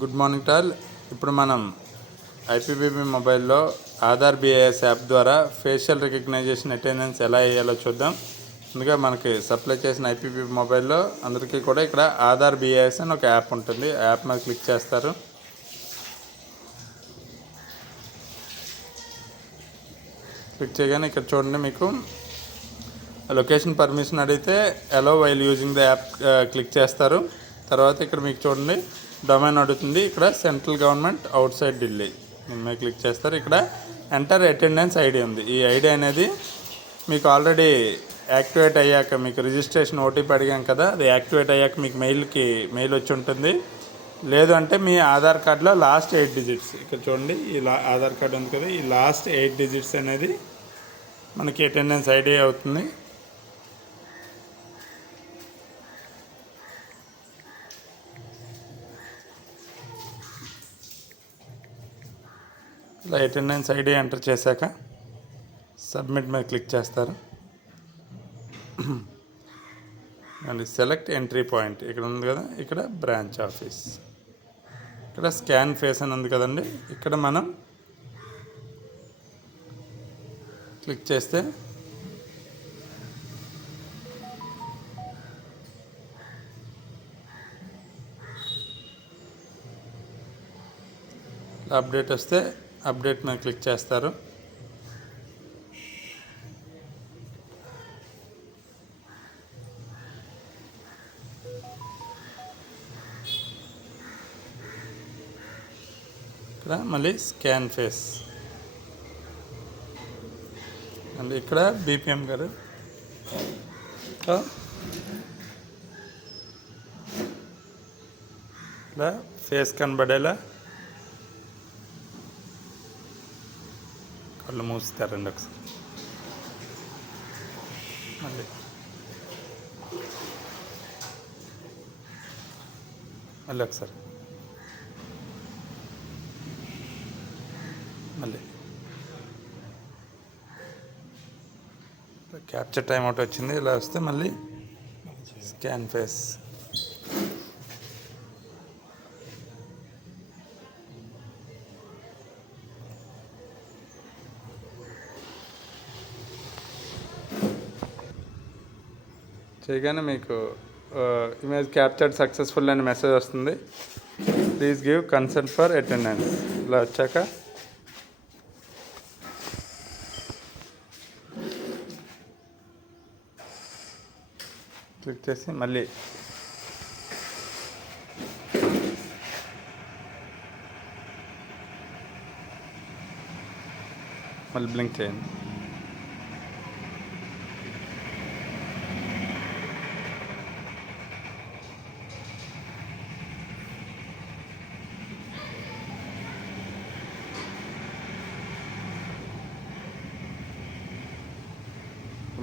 Good morning tall. ఇప్పుడు మనం IPBB మొబైల్లో ఆధార్ బిఐఎస్ యాప్ ద్వారా ఫేషియల్ రికగ్నైజేషన్ అటెండెన్స్ ఎలా వేయాలో చూద్దాం. ముందుగా మనకి సప్లై చేసిన ఐపీబీబీ మొబైల్లో అందరికీ కూడా ఇక్కడ ఆధార్ బిఐఎస్ అని ఒక యాప్ ఉంటుంది. ఆ యాప్ మీద క్లిక్ చేస్తారు. క్లిక్ చేయగానే ఇక్కడ చూడండి, మీకు లొకేషన్ పర్మిషన్ అడిగితే allow while using the app click చేస్తారు. తర్వాత ఇక్కడ మీకు చూడండి డొమైన్ అడుగుతుంది. ఇక్కడ central government outside Delhi దీని మీద క్లిక్ చేస్తారు. ఇక్కడ ఎంటర్ అటెండెన్స్ ఐడి ఉంది. ఈ ఐడి అనేది మీకు ఆల్రెడీ యాక్టివేట్ అయ్యాక, మీకు రిజిస్ట్రేషన్ ఓటీపీ అడిగాం కదా, అది యాక్టివేట్ అయ్యాక మీకు మెయిల్ వచ్చి ఉంటుంది. లేదు అంటే మీ ఆధార్ కార్డులో లాస్ట్ 8 డిజిట్స్ ఇక్కడ చూడండి, ఈ ఆధార్ కార్డు ఉంది కదా, ఈ లాస్ట్ 8 డిజిట్స్ అనేది మనకి అటెండెన్స్ ఐడి అవుతుంది. ఇలా అటెండెన్స్ ఐడి ఎంటర్ చేశాక సబ్మిట్ మీద క్లిక్ చేస్తారు. అండ్ సెలెక్ట్ ఎంట్రీ పాయింట్ ఇక్కడ ఉంది కదా, ఇక్కడ బ్రాంచ్ ఆఫీస్, ఇక్కడ స్కాన్ ఫేస్ అని ఉంది కదండి, ఇక్కడ మనం క్లిక్ చేస్తే అప్డేట్ వస్తే అప్డేట్ మీద క్లిక్ చేస్తారు. ఇక్కడ మళ్ళీ స్కాన్ ఫేస్ అండ్ ఇక్కడ బీపీఎం గారు ఇక్కడ ఫేస్ కనబడేలా కళ్ళు మూస్తారండి ఒకసారి. మళ్ళీ ఒకసారి మళ్ళీ క్యాప్చర్ టైం అవుట్ వచ్చింది. ఇలా వస్తే మళ్ళీ స్కాన్ ఫేస్, చేయగానే మీకు ఇమేజ్ క్యాప్చర్డ్ సక్సెస్ఫుల్ అని మెసేజ్ వస్తుంది. Please give consent for attendance. ఇలా వచ్చాక క్లిక్ చేసి మళ్ళీ బ్లింక్ చేయండి.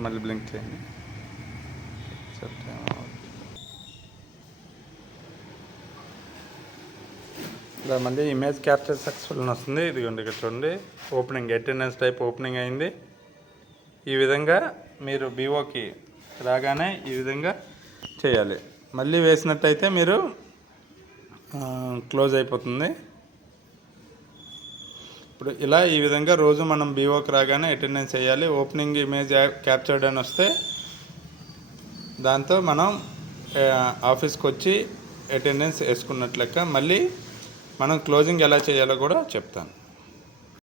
మళ్ళీ బ్లింక్ చేయండి. ఇలా మళ్ళీ ఇమేజ్ క్యాప్చర్ సక్సెస్ఫుల్ అని వస్తుంది. ఇదిగోండి ఇక్కడ చూడండి, ఓపెనింగ్ అటెండెన్స్ టైప్ ఓపెనింగ్ అయింది. ఈ విధంగా మీరు బీఓకి రాగానే ఈ విధంగా చేయాలి. మళ్ళీ వేసినట్టయితే మీరు క్లోజ్ అయిపోతుంది. ఇప్పుడు ఇలా ఈ విధంగా రోజు మనం బీఓకి రాగానే అటెండెన్స్ వేయాలి. ఓపెనింగ్ ఇమేజ్ క్యాప్చర్డ్ అని వస్తే దాంతో మనం ఆఫీస్కి వచ్చి అటెండెన్స్ వేసుకున్నట్లెక్క. మళ్ళీ మనం క్లోజింగ్ ఎలా చేయాలో కూడా చెప్తాను.